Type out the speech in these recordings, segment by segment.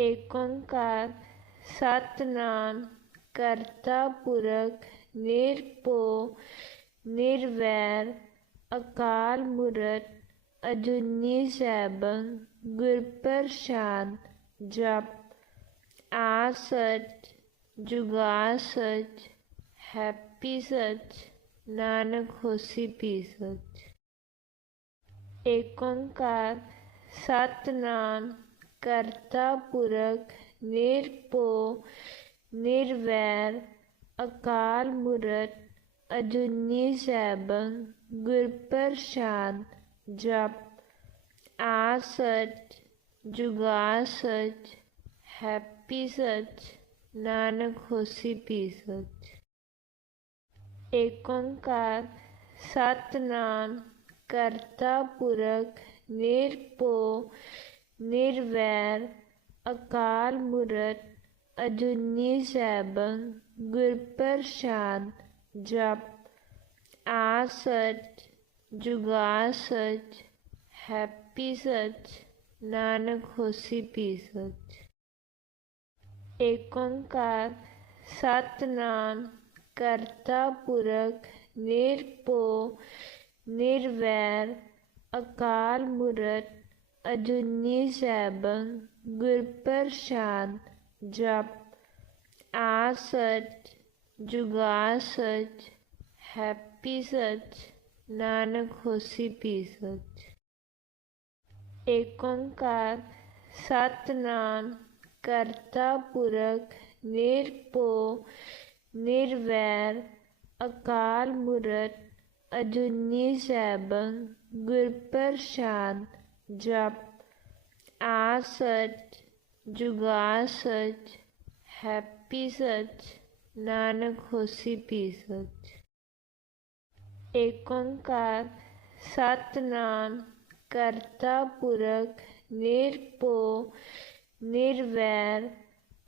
एक ओंकार सतनाम करता पुरख निरपो, निर्वैर अकाल मूरत अजुनी सैभंग गुरप्रसाद जप आ सच जुगा सच हैप्पी सच नानक होसी पी सच एक ओंकार सतनाम कर्तापुरक निरपो निर्वैर अकाल मूरत अजुनी सैबंग गुरप्रसाद, जप आ सच जुगा सच हैप्पी सच, नानक होसी पी सच। एकोंकार, सतनाम करता पुरख निरपो निर्वैर, अकाल मूरत अजुनी सैबंग गुरप्रसाद जप आ सच जुगा सच हैप्पी सच, नानक होसी पी सच। एकोंकार, सतनाम, करता पुरख, निरपो, निर्वैर, अकाल मूरत अजुन्नी सैबंग गुरप्रसाद जप आ सच जुगा सच हैप्पी सच नानक होसी पी सच एकोंकार सतनाम करता पुरख निरपो निर्वैर अकाल मूरत सैबंग सैभं गुरप्रसाद जब आ सच जुगा सच हैप्पी सच, नानक होसी पी सच। सत सतनाम, करता पुरख, निरपो, निर्वैर,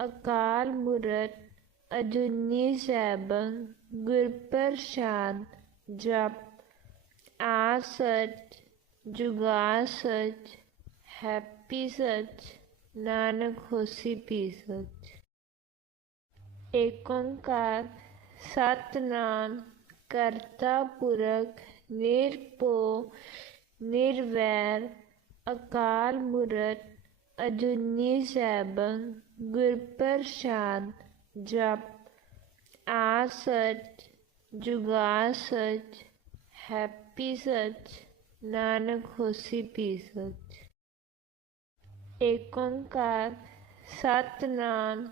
अकाल मूरत अजुनी सैबंग गुर प्रसाद जप आ सच ਅਕਾਲ ਮੂਰਤ ਅਜੂਨੀ ਸੈਭੰ ਗੁਰ ਪ੍ਰਸਾਦ ਜਪ ਆ ਸਚ ਜੁਗਾ ਸਚ ਹੈਪੀ ਸਚ ਨਾਨਕ ਹੋਸੀ ਪੀ ਸਚ ਏਕ ਓੰਕਾਰ ਸਤਨਾਮ ਕਰਤਾ ਪੁਰਖ ਨਿਰਭਉ ਨਿਰਵੈਰ ਅਕਾਲ ਮੂਰਤ ਅਜੂਨੀ ਸੈਭੰ ਗੁਰ ਪ੍ਰਸਾਦ ਜਪ ਆ ਸਚ ਜੁਗਾ ਸਚ ਹੈਪੀ ਸਚ नानक होसी पी सच एकोंकार, सतनाम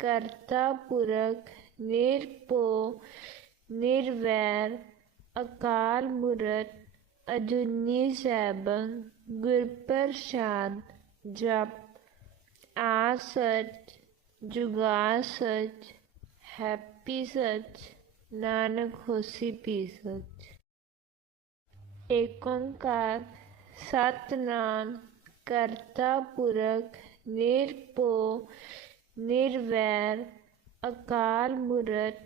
करता पुरख निरपो, निर्वैर, अकाल मूरत अजुनी सैबंग गुरप्रसाद जप आ सच जुगा सच हैप्पी सच नानक होसी पी सच एकोंकार सतनाम कर्ता पुरख निरपो निर्वैर अकाल मूरत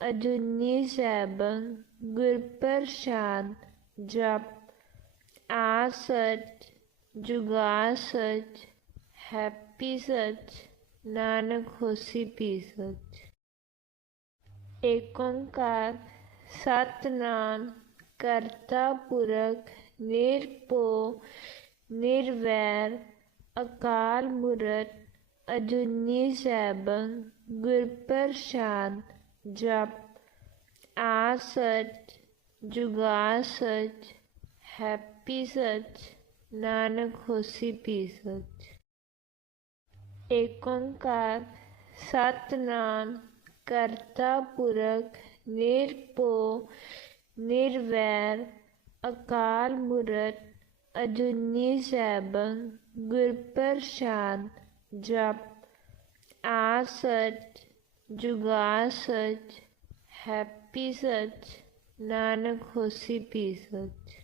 अजुनी सैभंग गुरप्रसाद जप आ सच जुगा सच हैप्पी सच नानक होसी पी सच एकोंकार सतनाम कर्तापुरख निरपो, निरवैर अकाल मूरत अजूनी सैबंग गुरप्रसाद जप आ सच जुगा सच हैप्पी सच, नानक होसी पी सच। एकोंकार, सतनाम करता पुरख निरपो निर्वैर, अकाल मूरत अजुनी सैबंग गुरपर शांत, जप आ सच जुगा सच हैप्पी सच, नानक होसी पी सच।